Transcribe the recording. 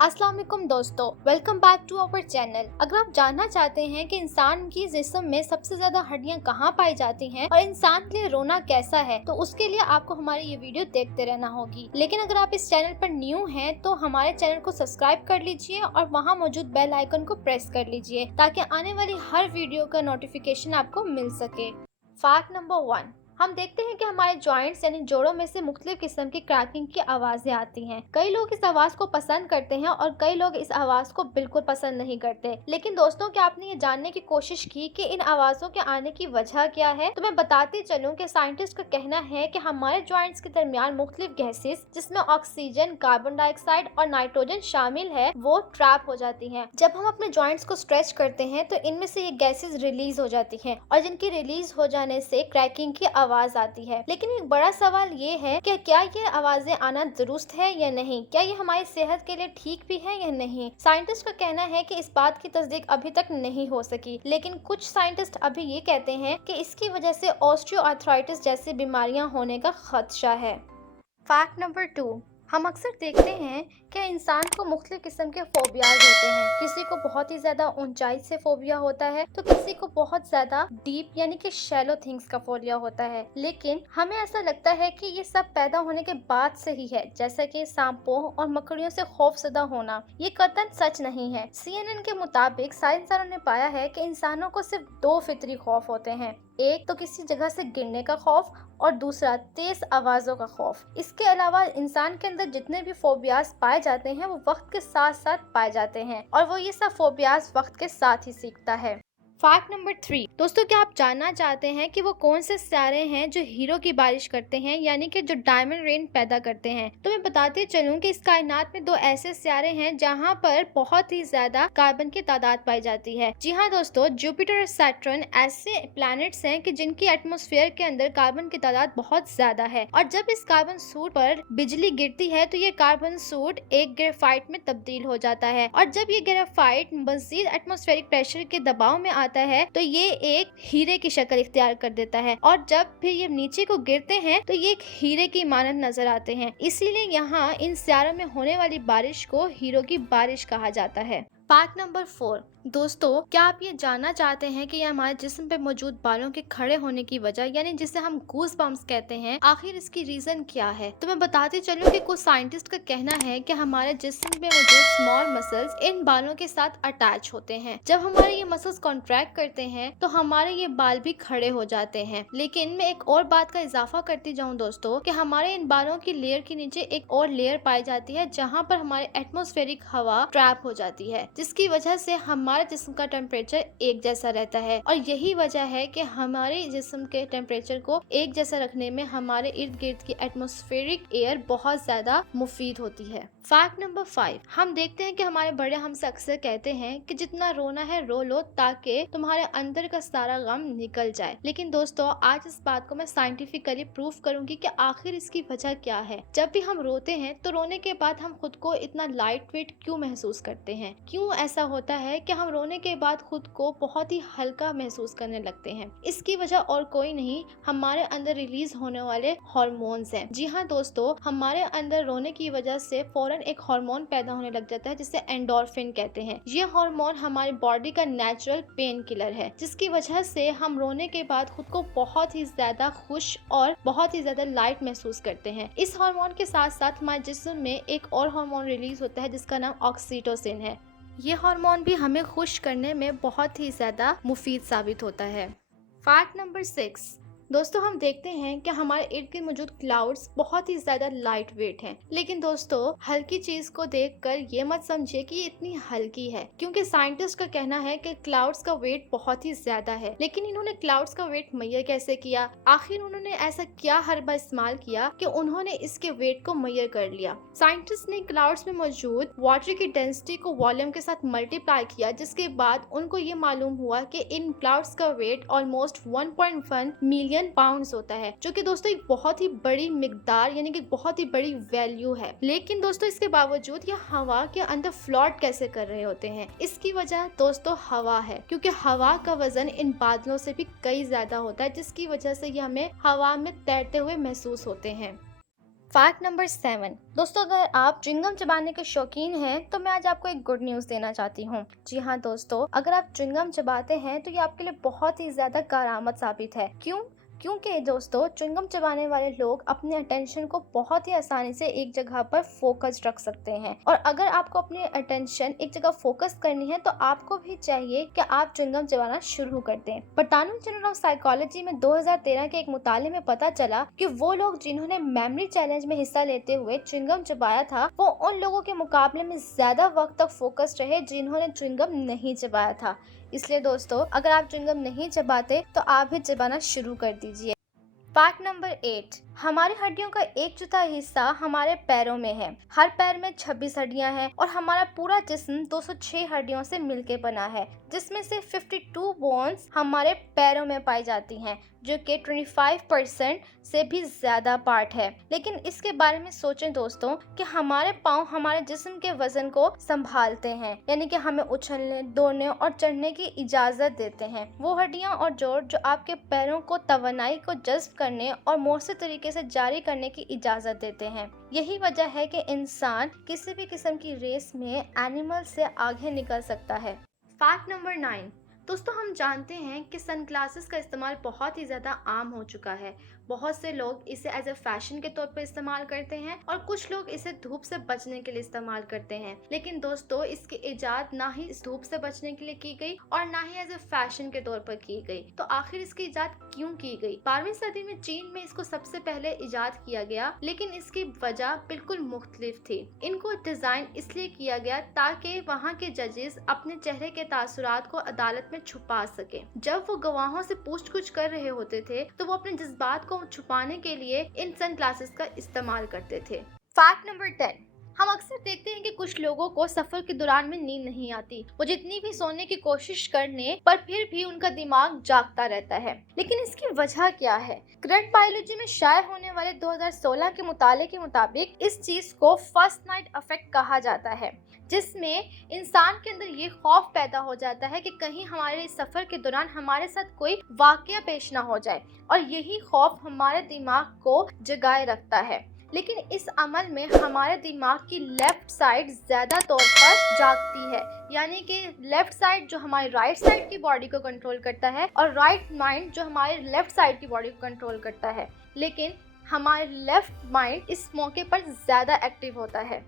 अस्सलाम वालेकुम दोस्तों, welcome back to our channel. अगर आप जानना चाहते हैं कि इंसान की जिस्म में सबसे ज्यादा हड्डियां कहाँ पाई जाती हैं और इंसान के लिए रोना कैसा है, तो उसके लिए आपको हमारी ये वीडियो देखते रहना होगी। लेकिन अगर आप इस चैनल पर न्यू हैं तो हमारे चैनल को सब्सक्राइब कर लीजिए और वहाँ मौजूद बेल आइकन को प्रेस कर लीजिए ताकि आने वाली हर वीडियो का नोटिफिकेशन आपको मिल सके। फैक्ट नंबर 1, हम देखते हैं कि हमारे जॉइंट्स यानी जोड़ों में से मुख्तलिफ किस्म की क्रैकिंग की आवाजें आती हैं। कई लोग इस आवाज को पसंद करते हैं और कई लोग इस आवाज को बिल्कुल पसंद नहीं करते। लेकिन दोस्तों, क्या आपने ये जानने की कोशिश की कि इन आवाजों के आने की वजह क्या है? तो मैं बताती चलूं कि साइंटिस्ट का कहना है कि हमारे जॉइंट्स के दरमियान मुख्तलिफ गैसेस, जिसमें ऑक्सीजन, कार्बन डाइऑक्साइड और नाइट्रोजन शामिल है, वो ट्रैप हो जाती हैं। जब हम अपने जॉइंट्स को स्ट्रेच करते हैं तो इनमें से ये गैसेस रिलीज हो जाती हैं और जिनकी रिलीज हो जाने से क्रैकिंग की आवाज आती है। लेकिन एक बड़ा सवाल ये है कि क्या ये आवाजें आना दुरुस्त है या नहीं, क्या ये हमारी सेहत के लिए ठीक भी है या नहीं। साइंटिस्ट का कहना है कि इस बात की तस्दीक अभी तक नहीं हो सकी, लेकिन कुछ साइंटिस्ट अभी ये कहते हैं कि इसकी वजह से ऑस्टियोआर्थराइटिस जैसी बीमारियां होने का खदशा है। फैक्ट नंबर 2, हम अक्सर देखते हैं कि इंसान को मुख्तलिफ किस्म के फोबियाज होते हैं। किसी को बहुत ही ज्यादा ऊंचाई से फोबिया होता है तो किसी को बहुत ज्यादा डीप यानी कि शैलो थिंग्स का फोबिया होता है। लेकिन हमें ऐसा लगता है कि ये सब पैदा होने के बाद से ही है, जैसे कि सांपों और मकड़ियों से खौफजदा होना। ये कतई सच नहीं है। CNN के मुताबिक साइंसदानों ने पाया है कि इंसानों को सिर्फ दो फितरी खौफ होते हैं, एक तो किसी जगह से गिरने का खौफ और दूसरा तेज आवाजों का खौफ। इसके अलावा इंसान के अंदर जितने भी फोबियाज पाए जाते हैं वो वक्त के साथ साथ पाए जाते हैं और वो ये सब फोबियाज वक्त के साथ ही सीखता है। फैक्ट नंबर 3, दोस्तों, क्या आप जानना चाहते हैं कि वो कौन से सितारे हैं जो हीरो की बारिश करते हैं, यानी कि जो डायमंड रेन पैदा करते हैं? तो मैं बताते चलूं कि इस कायनात में दो ऐसे सितारे हैं जहां पर बहुत ही ज्यादा कार्बन की तादाद पाई जाती है। जी हाँ दोस्तों, जुपिटर और सैटर्न ऐसे प्लैनेट्स हैं कि जिनकी एटमॉस्फेयर के अंदर कार्बन की तादाद बहुत ज्यादा है और जब इस कार्बन सूट पर बिजली गिरती है तो ये कार्बन सूट एक ग्रेफाइट में तब्दील हो जाता है और जब ये ग्रेफाइट मजीद एटमॉस्फेरिक प्रेशर के दबाव में आता है तो ये एक हीरे की शक्ल इख्तियार कर देता है और जब फिर ये नीचे को गिरते हैं तो ये एक हीरे की मानद नजर आते हैं। इसीलिए यहाँ इन सितारों में होने वाली बारिश को हीरो की बारिश कहा जाता है। फैक्ट नंबर 4, दोस्तों, क्या आप ये जानना चाहते हैं कि ये हमारे जिस्म पे मौजूद बालों के खड़े होने की वजह यानी जिसे हम गूज बम्प्स कहते हैं, आखिर इसकी रीजन क्या है? तो मैं बताती चलूं कि कुछ साइंटिस्ट का कहना है कि हमारे जिस्म में मौजूद स्मॉल मसल्स इन बालों के साथ अटैच होते हैं। जब हमारे ये मसल्स कॉन्ट्रैक्ट करते हैं तो हमारे ये बाल भी खड़े हो जाते हैं। लेकिन मैं एक और बात का इजाफा करती जाऊँ दोस्तों कि हमारे इन बालों की लेयर के नीचे एक और लेयर पाई जाती है जहाँ पर हमारे एटमॉस्फेरिक हवा ट्रैप हो जाती है, जिसकी वजह से हमारे जिस्म का टेम्परेचर एक जैसा रहता है और यही वजह है कि हमारे जिस्म के टेम्परेचर को एक जैसा रखने में हमारे इर्द गिर्द की एटमॉस्फेरिक एयर बहुत ज्यादा मुफीद होती है। फैक्ट नंबर 5, हम देखते हैं कि हमारे बड़े हमसे अक्सर कहते हैं कि जितना रोना है रो लो ताकि तुम्हारे अंदर का सारा गम निकल जाए। लेकिन दोस्तों, आज इस बात को मैं साइंटिफिकली प्रूफ करूंगी कि आखिर इसकी वजह क्या है। जब भी हम रोते हैं तो रोने के बाद हम खुद को इतना लाइट वेट क्यों महसूस करते हैं? क्यों ऐसा होता है कि हम रोने के बाद खुद को बहुत ही हल्का महसूस करने लगते हैं? इसकी वजह और कोई नहीं, हमारे अंदर रिलीज होने वाले हार्मोन्स हैं। जी हाँ दोस्तों, हमारे अंदर रोने की वजह से फौरन एक हार्मोन पैदा होने लग जाता है जिसे एंडोर्फिन कहते हैं। ये हार्मोन हमारी बॉडी का नेचुरल पेन किलर है, जिसकी वजह से हम रोने के बाद खुद को बहुत ही ज्यादा खुश और बहुत ही ज्यादा लाइट महसूस करते हैं। इस हार्मोन के साथ साथ हमारे जिस्म में एक और हार्मोन रिलीज होता है जिसका नाम ऑक्सीटोसिन है। ये हार्मोन भी हमें खुश करने में बहुत ही ज्यादा मुफीद साबित होता है। फैक्ट नंबर 6, दोस्तों, हम देखते हैं कि हमारे इर्द गिर्द मौजूद क्लाउड्स बहुत ही ज्यादा लाइट वेट हैं। लेकिन दोस्तों, हल्की चीज को देखकर ये मत समझिए कि ये इतनी हल्की है, क्योंकि साइंटिस्ट का कहना है कि क्लाउड्स का वेट बहुत ही ज्यादा है। लेकिन इन्होंने क्लाउड्स का वेट मैयर कैसे किया? आखिर उन्होंने ऐसा क्या हरबा इस्तेमाल किया कि उन्होंने इसके वेट को मैयर कर लिया? साइंटिस्ट ने क्लाउड्स में मौजूद वाटर की डेंसिटी को वॉल्यूम के साथ मल्टीप्लाई किया, जिसके बाद उनको ये मालूम हुआ कि इन क्लाउड्स का वेट ऑलमोस्ट 1.1 मिलियन पाउंड्स होता है, जो कि दोस्तों एक बहुत ही बड़ी मिकदार यानी कि बहुत ही बड़ी वैल्यू है। लेकिन दोस्तों, इसके बावजूद ये हवा के अंदर फ्लोट कैसे कर रहे होते हैं? इसकी वजह दोस्तों हवा है, क्योंकि हवा का वजन इन बादलों से भी कई ज्यादा होता है, जिसकी वजह से ये हमें हवा में तैरते हुए महसूस होते हैं। Fact number 7। दोस्तों, अगर आप च्युइंगम चबाने के शौकीन हैं तो मैं आज आपको एक गुड न्यूज़ देना चाहती हूँ। जी हाँ दोस्तों, अगर आप च्युइंगम चबाते हैं तो ये आपके लिए बहुत ही ज़्यादा कारआमद साबित है। क्योंकि दोस्तों, च्युइंगम चबाने वाले लोग अपने अटेंशन को बहुत ही आसानी से एक जगह पर फोकस रख सकते हैं। और अगर आपको अपनी अटेंशन एक जगह फोकस करनी है तो आपको भी चाहिए कि आप च्युइंगम चबाना शुरू कर दें। बर्तानवी जर्नल ऑफ साइकोलॉजी में 2013 के एक मुताले में पता चला कि वो लोग जिन्होंने मेमोरी चैलेंज में हिस्सा लेते हुए च्युइंगम चबाया था, वो उन लोगों के मुकाबले में ज्यादा वक्त तक फोकस रहे जिन्होंने च्युइंगम नहीं चबाया था। इसलिए दोस्तों, अगर आप च्युइंगम नहीं चबाते तो आप भी चबाना शुरू कर दीजिए। Fact number 8। हमारी हड्डियों का 1/4 हिस्सा हमारे पैरों में है। हर पैर में 26 हड्डियां हैं और हमारा पूरा जिस्म 206 हड्डियों से मिलकर बना है, जिसमें से 52 बोन्स हमारे पैरों में पाई जाती हैं, जो कि 25% से भी ज्यादा पार्ट है। लेकिन इसके बारे में सोचें दोस्तों कि हमारे पाँव हमारे जिस्म के वजन को संभालते हैं, यानी कि हमें उछलने, दौड़ने और चढ़ने की इजाजत देते हैं। वो हड्डियां और जोड़ जो आपके पैरों को तवानाई को जज्ब करने और मौसर तरीके से जारी करने की इजाजत देते हैं। यही वजह है कि इंसान किसी भी किस्म की रेस में एनिमल से आगे निकल सकता है। Fact number 9। दोस्तों, हम जानते हैं कि सनग्लासेस का इस्तेमाल बहुत ही ज़्यादा आम हो चुका है। बहुत से लोग इसे एज ए फैशन के तौर पर इस्तेमाल करते हैं और कुछ लोग इसे धूप से बचने के लिए इस्तेमाल करते हैं। लेकिन दोस्तों, इसकी इजाद ना ही इस धूप से बचने के लिए की गई और ना ही एज ए फैशन के तौर पर की गई। तो आखिर इसकी इजाद क्यों की गई? 12वीं सदी में चीन में इसको सबसे पहले इजाद किया गया, लेकिन इसकी वजह बिल्कुल मुख्तलिफ थी। इनको डिजाइन इसलिए किया गया ताकि वहाँ के जजेस अपने चेहरे के तासुरात को अदालत में छुपा सके। जब वो गवाहों से पूछताछ कर रहे होते थे तो वो अपने जज्बात को छुपाने के लिए इन सनग्लासेस का इस्तेमाल करते थे। Fact number 10। हम अक्सर देखते हैं कि कुछ लोगों को सफर के दौरान में नींद नहीं आती। वो जितनी भी सोने की कोशिश करने पर फिर भी उनका दिमाग जागता रहता है। लेकिन इसकी वजह क्या है? करंट बायोलॉजी में शाये होने वाले 2016 के मुताले के मुताबिक इस चीज को फर्स्ट नाइट इफेक्ट कहा जाता है, जिसमें इंसान के अंदर ये खौफ पैदा हो जाता है कि कहीं हमारे इस सफर के दौरान हमारे साथ कोई वाकया पेश ना हो जाए, और यही खौफ हमारे दिमाग को जगाए रखता है। लेकिन इस अमल में हमारे दिमाग की लेफ्ट साइड ज्यादा तौर पर जागती है, यानी कि लेफ्ट साइड जो हमारी राइट साइड की बॉडी को कंट्रोल करता है और राइट माइंड जो हमारे लेफ्ट साइड की बॉडी को कंट्रोल करता है। लेकिन हमारे लेफ्ट माइंड इस मौके पर ज्यादा एक्टिव होता है।